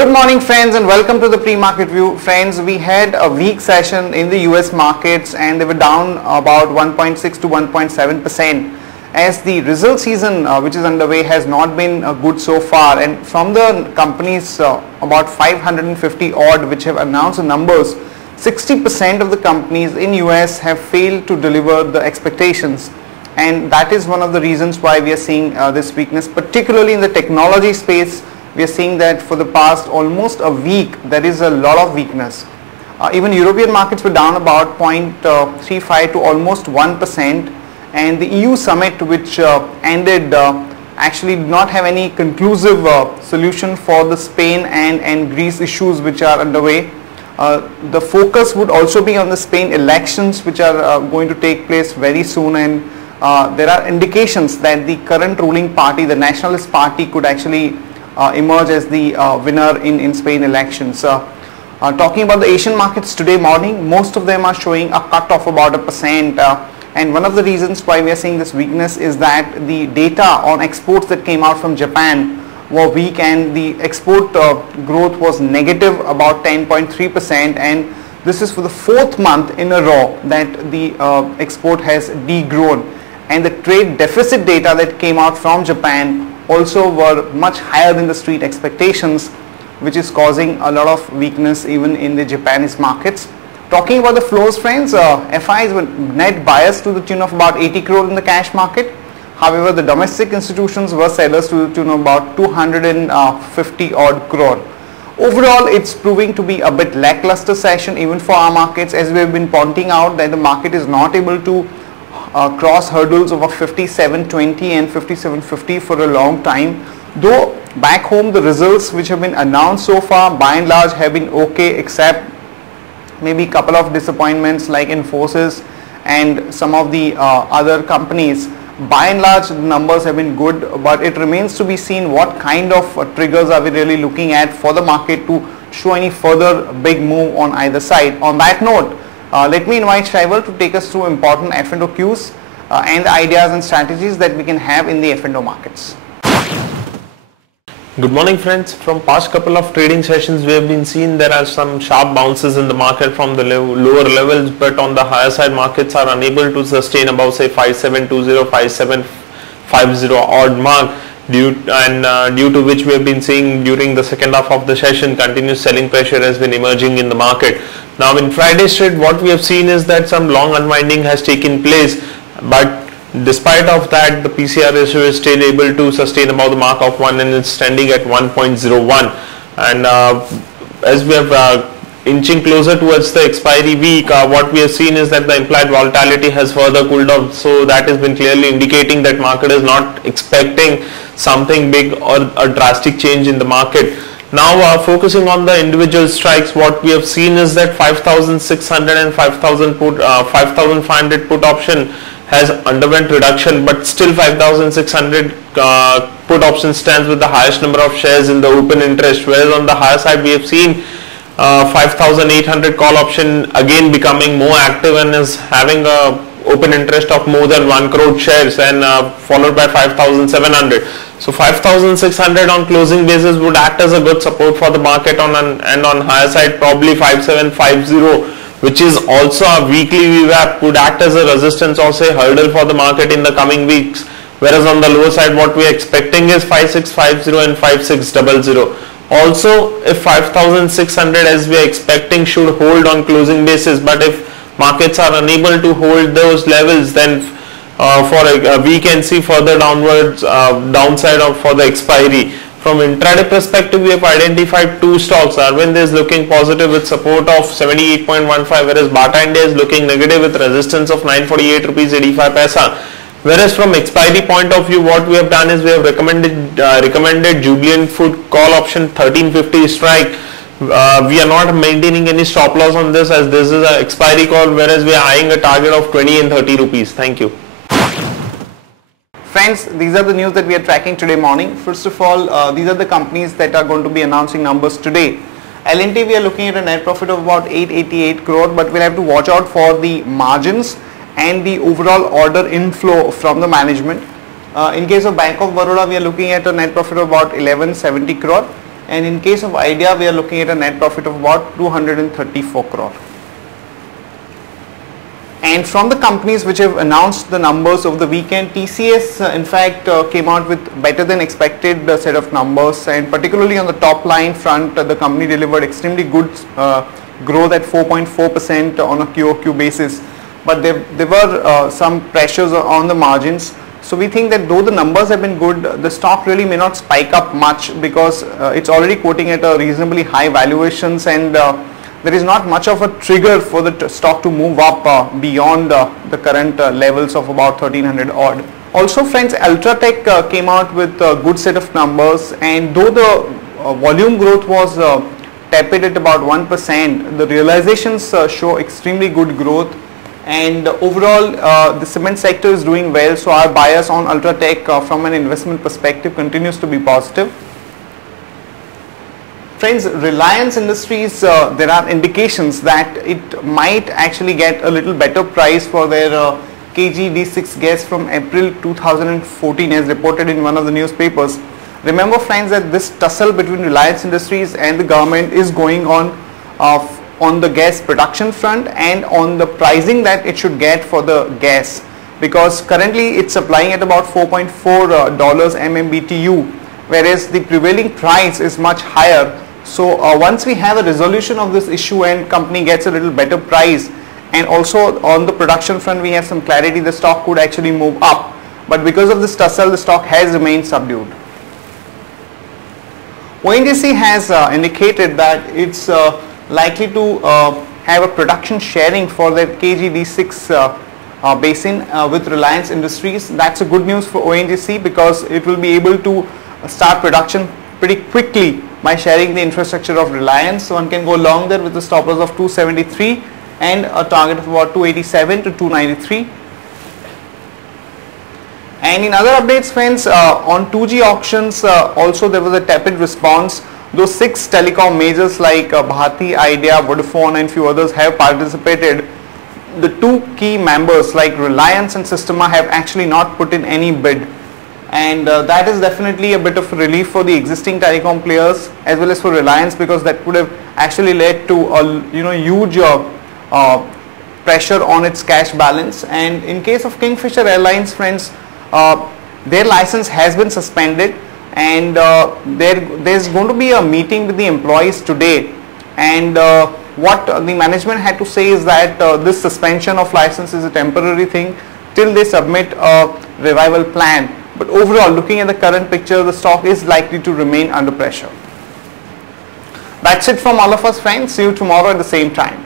Good morning friends and welcome to the pre-market view. Friends, we had a weak session in the US markets and they were down about 1.6 to 1.7% as the result season which is underway has not been good so far, and from the companies about 550 odd which have announced the numbers, 60% of the companies in US have failed to deliver the expectations, and that is one of the reasons why we are seeing this weakness, particularly in the technology space. We are seeing that for the past almost a week there is a lot of weakness. Even European markets were down about 0.35 to almost 1%, and the EU summit which ended actually did not have any conclusive solution for the Spain and Greece issues which are underway. The focus would also be on the Spain elections which are going to take place very soon, and there are indications that the current ruling party, the Nationalist Party, could actually emerge as the winner in Spain elections. Talking about the Asian markets today morning, most of them are showing a cut of about 1%, and one of the reasons why we are seeing this weakness is that the data on exports that came out from Japan were weak, and the export growth was negative about 10.3%, and this is for the fourth month in a row that the export has degrown, and the trade deficit data that came out from Japan also were much higher than the street expectations, which is causing a lot of weakness even in the Japanese markets. Talking about the flows, friends, FIs were net buyers to the tune of about 80 crore in the cash market. However, the domestic institutions were sellers to the tune of about 250 odd crore. Overall, it's proving to be a bit lackluster session even for our markets, as we have been pointing out that the market is not able to cross hurdles over 57.20 and 57.50 for a long time. Though back home the results which have been announced so far by and large have been okay, except maybe a couple of disappointments like Infosys and some of the other companies. By and large the numbers have been good, but it remains to be seen what kind of triggers are we really looking at for the market to show any further big move on either side. On that note, let me invite Shaival to take us through important F&O cues and the ideas and strategies that we can have in the F&O markets. Good morning friends. From past couple of trading sessions we have been seeing there are some sharp bounces in the market from the lower levels, but on the higher side markets are unable to sustain above say 5720, 5750 odd mark, due to which we have been seeing during the second half of the session continuous selling pressure has been emerging in the market. Now in Friday's trade what we have seen is that some long unwinding has taken place, but despite of that the PCR ratio is still able to sustain above the mark of 1 and it's standing at 1.01, and as we have inching closer towards the expiry week, what we have seen is that the implied volatility has further cooled off, so that has been clearly indicating that market is not expecting something big or a drastic change in the market. Now focusing on the individual strikes, what we have seen is that 5,600 and 5,500 put option has underwent reduction, but still 5,600 put option stands with the highest number of shares in the open interest, whereas on the higher side we have seen 5,800 call option again becoming more active and is having a open interest of more than 1 crore shares, and followed by 5,700. So 5,600 on closing basis would act as a good support for the market and on higher side probably 5,750, which is also a weekly VWAP, could act as a resistance or say hurdle for the market in the coming weeks, whereas on the lower side what we are expecting is 5,650 and 5,600. Also, if 5,600 as we are expecting should hold on closing basis, but if markets are unable to hold those levels, then we can see further downwards downside for the expiry. From intraday perspective, we have identified two stocks. Arvind is looking positive with support of 78.15, whereas Bata India is looking negative with resistance of 948 rupees 85 paisa. Whereas from expiry point of view, what we have done is we have recommended Jubilant Food call option 1350 strike. We are not maintaining any stop loss on this, as this is an expiry call, whereas we are eyeing a target of 20 and 30 rupees. Thank you. Friends, these are the news that we are tracking today morning. First of all, these are the companies that are going to be announcing numbers today. L&T, we are looking at a net profit of about 888 crore, but we'll have to watch out for the margins and the overall order inflow from the management. In case of Bank of Baroda, we are looking at a net profit of about 1170 crore. and in case of Idea we are looking at a net profit of about 234 crore. And from the companies which have announced the numbers of the weekend, TCS in fact came out with better than expected set of numbers, and particularly on the top line front the company delivered extremely good growth at 4.4% on a QOQ basis, but there were some pressures on the margins. So we think that though the numbers have been good, the stock really may not spike up much because it's already quoting at a reasonably high valuations, and there is not much of a trigger for the stock to move up beyond the current levels of about 1300 odd. Also friends, Ultratech came out with a good set of numbers, and though the volume growth was tepid at about 1%, the realizations show extremely good growth, and overall the cement sector is doing well, so our bias on Ultratech from an investment perspective continues to be positive. Friends, Reliance Industries, there are indications that it might actually get a little better price for their KG-D6 gas from April 2014 as reported in one of the newspapers. Remember friends that this tussle between Reliance Industries and the government is going on the gas production front and on the pricing that it should get for the gas, because currently it's supplying at about $4.4 MMBTU, whereas the prevailing price is much higher. So once we have a resolution of this issue and company gets a little better price, and also on the production front we have some clarity, the stock could actually move up, but because of this tussle the stock has remained subdued. ONGC has indicated that it's likely to have a production sharing for their KG-D6 basin with Reliance Industries. That's a good news for ONGC because it will be able to start production pretty quickly by sharing the infrastructure of Reliance. So one can go long there with the stop loss of 273 and a target of about 287 to 293. And in other updates friends, on 2G auctions also there was a tepid response. Those 6 telecom majors like Bharti, Idea, Vodafone and few others have participated. The 2 key members like Reliance and Systema have actually not put in any bid, and that is definitely a bit of relief for the existing telecom players as well as for Reliance, because that would have actually led to a huge pressure on its cash balance. And in case of Kingfisher Airlines friends, their license has been suspended, and there's going to be a meeting with the employees today, and what the management had to say is that this suspension of license is a temporary thing till they submit a revival plan. But overall, looking at the current picture, the stock is likely to remain under pressure. That's it from all of us friends. See you tomorrow at the same time.